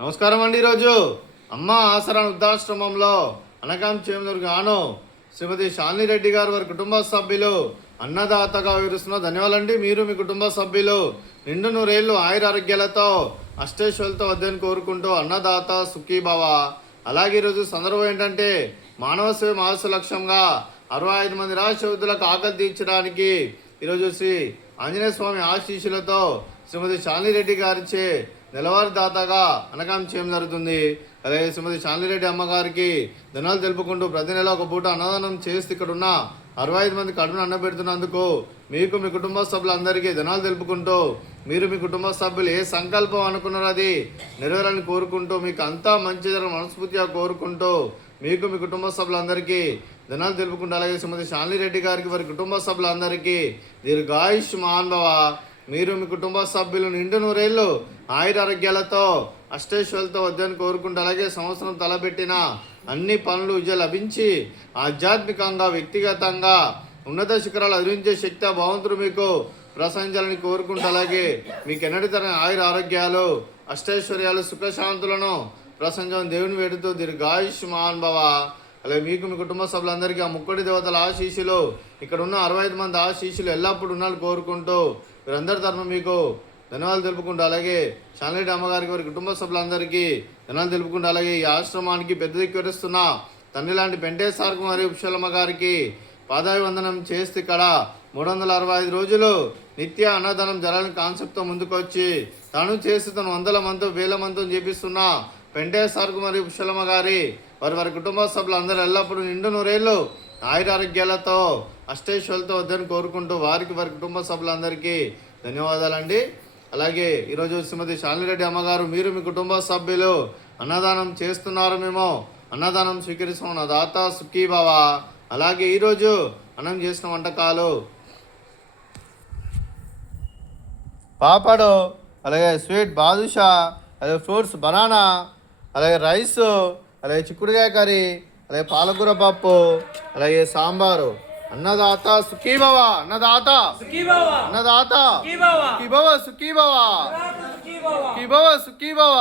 నమస్కారం అండి. ఈరోజు అమ్మ ఆసరా వృద్ధాశ్రమంలో అనకాంచేందుకు గాను శ్రీమతి శాలిని రెడ్డి గారు వారి కుటుంబ సభ్యులు అన్నదాతగా వివరిస్తున్న ధన్యవాదాలండి. మీరు మీ కుటుంబ సభ్యులు నిండు నూరేళ్లు ఆయురారోగ్యాలతో అష్టేశ్వరులతో వద్దని కోరుకుంటూ అన్నదాత సుఖీభవ. అలాగే ఈరోజు సందర్భం ఏంటంటే మానవ సేవ మహస్సు లక్ష్యంగా 65 మంది రాష్ట్రవృద్ధులకు ఆకలి తీర్చడానికి ఈరోజు శ్రీ ఆంజనేయ స్వామి ఆశీస్సులతో శ్రీమతి శాలిని రెడ్డి గారిచే నెలవారీ దాతగా అనకాం చేయడం జరుగుతుంది. అలాగే శ్రీమతి శాలిని రెడ్డి అమ్మగారికి ధనాలు తెలుపుకుంటూ ప్రతి నెల ఒక పూట అన్నదానం చేస్తూ ఇక్కడ ఉన్న 65 మంది కడుపును అన్నపెడుతున్నందుకు మీకు మీ కుటుంబ సభ్యులందరికీ ధనాలు తెలుపుకుంటూ మీరు మీ కుటుంబ సభ్యులు ఏ సంకల్పం అనుకున్నారో అది నెరవేరాలని కోరుకుంటూ మీకు అంతా మంచి జరగని మనస్ఫూర్తిగా కోరుకుంటూ మీకు మీ కుటుంబ సభ్యులందరికీ ధనాలు తెలుపుకుంటూ అలాగే శ్రీమతి శాలిని రెడ్డి గారికి వారి కుటుంబ సభ్యులందరికీ దీర్ఘాయుష్ మహాన్భవ. మీరు మీ కుటుంబ సభ్యులు నిండు నూరేళ్లు ఆయురారోగ్యాలతో అష్టేశ్వరులతో వద్దని కోరుకుంటూ అలాగే సంవత్సరం తలపెట్టిన అన్ని పనులు విజయం లభించి ఆధ్యాత్మికంగా వ్యక్తిగతంగా ఉన్నత శిఖరాలు అధిరించే శక్తి భగవంతుడు మీకు ప్రసంచాలని కోరుకుంటూ అలాగే మీకు ఎన్నటి తన ఆయుర ఆరోగ్యాలు అష్టైశ్వర్యాలు సుఖశాంతులను ప్రసంచం దేవుని వేడుతూ దీర్ఘాయుష్ మహాన్భవ. అలాగే మీకు మీ కుటుంబ సభ్యులందరికీ ఆ ముక్కడి దేవతల ఆశీస్సులు ఇక్కడ ఉన్న 65 మంది ఆశీస్సులు ఎల్లప్పుడూ ఉండాలని కోరుకుంటూ వీరందరి తరఫున మీకు ధన్యవాదాలు తెలుపుకుంటూ అలాగే శాలిని రెడ్డి అమ్మగారికి వారి కుటుంబ సభ్యులందరికీ ధన్యవాదాలు తెలుపుకుంటూ అలాగే ఈ ఆశ్రమానికి పెద్ద దిక్కువరిస్తున్న తండ్రి లాంటి పెంటేశ్వరకు మరియు ఉప్షలమ్మ గారికి పాదాభివందనం చేస్తే ఇక్కడ 365 రోజులు నిత్య అన్నదానం జరాలని కాన్సెప్ట్తో ముందుకొచ్చి తను చేసి తను 100 మందితో 1000 మందితో చేపిస్తున్న పెంటేశ్వరకు మరియు ఉప్షలమ్మ గారి వారి కుటుంబ సభ్యులందరూ ఎల్లప్పుడూ నిండు నూరేళ్లు ఆయురారోగ్యాలతో అష్టేశ్వరులతో వద్దని కోరుకుంటూ వారి కుటుంబ సభ్యులందరికీ ధన్యవాదాలండి. అలాగే ఈరోజు శ్రీమతి శాలిని రెడ్డి అమ్మగారు మీరు మీ కుటుంబ సభ్యులు అన్నదానం చేస్తున్నారు, మేము అన్నదానం స్వీకరిస్తున్న దాత సుఖీభవ. అలాగే ఈరోజు అన్నం చేసిన వంటకాలు పాపడు, అలాగే స్వీట్ బాదుషా, అలాగే ఫ్రూట్స్ బనానా, అలాగే రైస్, అలాగే చిక్కుడుకాయ కర్రీ, అలాగే పాలకూర పప్పు, అలాగే సాంబారు. అన్నదాత సుఖీభవ, అన్నదాత అన్నదాత సుఖీభవ సుఖీభవ సుఖీభవ సుఖీభవ.